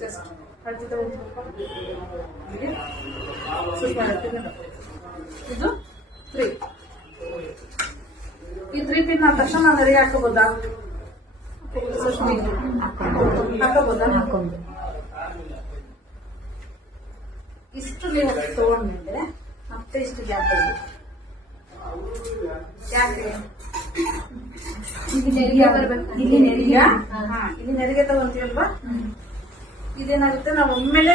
Just ಹಚ್ಚಿದ ಸ್ವಲ್ಪ ಇದು 3 ಈ 3 ಪಿನ್ ಆದ ತಕ್ಷಣ ನಾನು ರೆಡಿ ಹಾಕೋಬೋದಾ? ಹಾಕೋಬೋದಾ? ಹಾಕೊಂಡು ಇಷ್ಟು ನೀವು ತಗೊಂಡ್ಮೇಲೆ ಮತ್ತೆ ಇಷ್ಟು ಗ್ಯಾಪ್ ಯಾಕೆ ಇಲ್ಲಿ ನೆರಿಗೆ ತಗೊಂತೀವಲ್ವಾ, ಇದೇನಾಗುತ್ತೆ ನಾವು ಒಮ್ಮೆಲೆ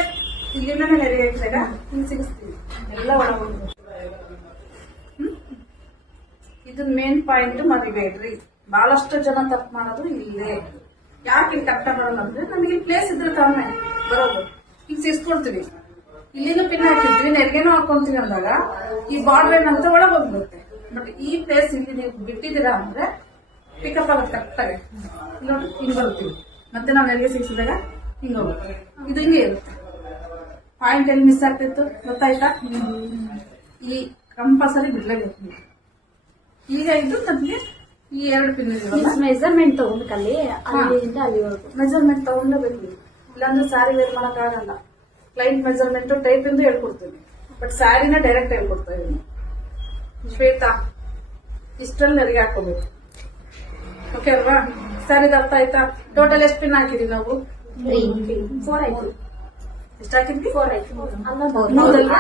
ಇಲ್ಲಿಂದ ನೆರಿಗೆ ಹಾಕಿದಾಗ ಹಿಂಗ್ ಸಿಗಿಸ್ತೀವಿ ಎಲ್ಲ ಒಳಗೊಂಡು. ಇದನ್ನ ಮೇನ್ ಪಾಯಿಂಟ್ ಮರಿಬೇಡ್ರಿ. ಬಹಳಷ್ಟು ಜನ ತಪ್ಪು ಮಾಡೋದು ಇಲ್ಲೇ. ಯಾಕೆ ಇಲ್ಲಿ ಕಟ್ಟ ಬರಲ್ಲ ಅಂದ್ರೆ ನಮಗೆ ಪ್ಲೇಸ್ ಇದ್ರೆ ತಾನೇ ಬರೋದು. ಈಗ ಸಿಗಿಸ್ಕೊಳ್ತೀವಿ, ಇಲ್ಲಿನೂ ಪಿನ್ ಹಾಕಿರ್ತೀವಿ, ನೆರಿಗೆನೂ ಹಾಕೊಂತೀವಿ ಅಂದಾಗ ಈ ಬಾರ್ಡರ್ ಏನಂತ ಒಳಗೆ ಹೋಗ್ಬಿಡುತ್ತೆ. ಬಟ್ ಈ ಪ್ಲೇಸ್ ಇಲ್ಲಿ ನೀವು ಬಿಟ್ಟಿದ್ದೀರಾ ಅಂದ್ರೆ ಪಿಕಪ್ ಆಗುತ್ತೆ ಕರೆಕ್ಟಾಗಿ. ನೋಡಿ ಹಿಂಗ್ ಬರ್ತೀವಿ, ಮತ್ತೆ ನಾವು ನೆರಿಗೆ ಸಿಗಿಸಿದಾಗ ಹಿಂಗ ಹೋಗುತ್ತೆ. ಇದು ಹಿಂಗೆ ಇರುತ್ತೆ. ಪಾಯಿಂಟ್ ಎಲ್ಲಿ ಮಿಸ್ ಆಗ್ತಿತ್ತು ಗೊತ್ತಾಯ್ತಾ? ಈ ಕಂಪಲ್ಸರಿ ಬಿಡ್ಲೇಬೇಕು. ಈಗ ಇದು ನಮಗೆ ಈ 2 ಪಿನ್ ಮೆಜರ್ಮೆಂಟ್ ತಗೊಂಡ್ಕಲ್ಲಿ ಅಲ್ಲಿಂದ ಅಲ್ಲಿವರೆಗೂ ಮೆಜರ್ಮೆಂಟ್ ತಗೊಂಡಬೇಕು. ಇಲ್ಲಾಂದ್ರೆ ಸ್ಯಾರಿ ವೇರ್ ಮಾಡಕ್ ಆಗಲ್ಲ. ಕ್ಲೈಂಟ್ ಮೆಜರ್ಮೆಂಟ್ ಟೈಪ್ ಇಂದ ಹೇಳ್ಕೊಡ್ತೀವಿ, ಬಟ್ ಸ್ಯಾರಿನ ಡೈರೆಕ್ಟ್ ಹೇಳ್ಕೊಡ್ತಾ ಇದೀನಿ. ಶ್ವೇತಾ ಇಷ್ಟರಲ್ಲಿ ನೆರಿಗೆ ಹಾಕೋಬೇಕು. ಓಕೆ ಅಲ್ವಾ? ಸ್ಯಾರಿದ ಅರ್ಥ ಆಯ್ತಾ? ಟೋಟಲ್ ಎಷ್ಟು ಪಿನ್ ಹಾಕಿದೀವಿ ನಾವು? 4 ಆಯ್ತು. ಎಷ್ಟು ಹಾಕಿದ್ವಿ? 4 ಆಯ್ತು. ಹೌದಲ್ಲ?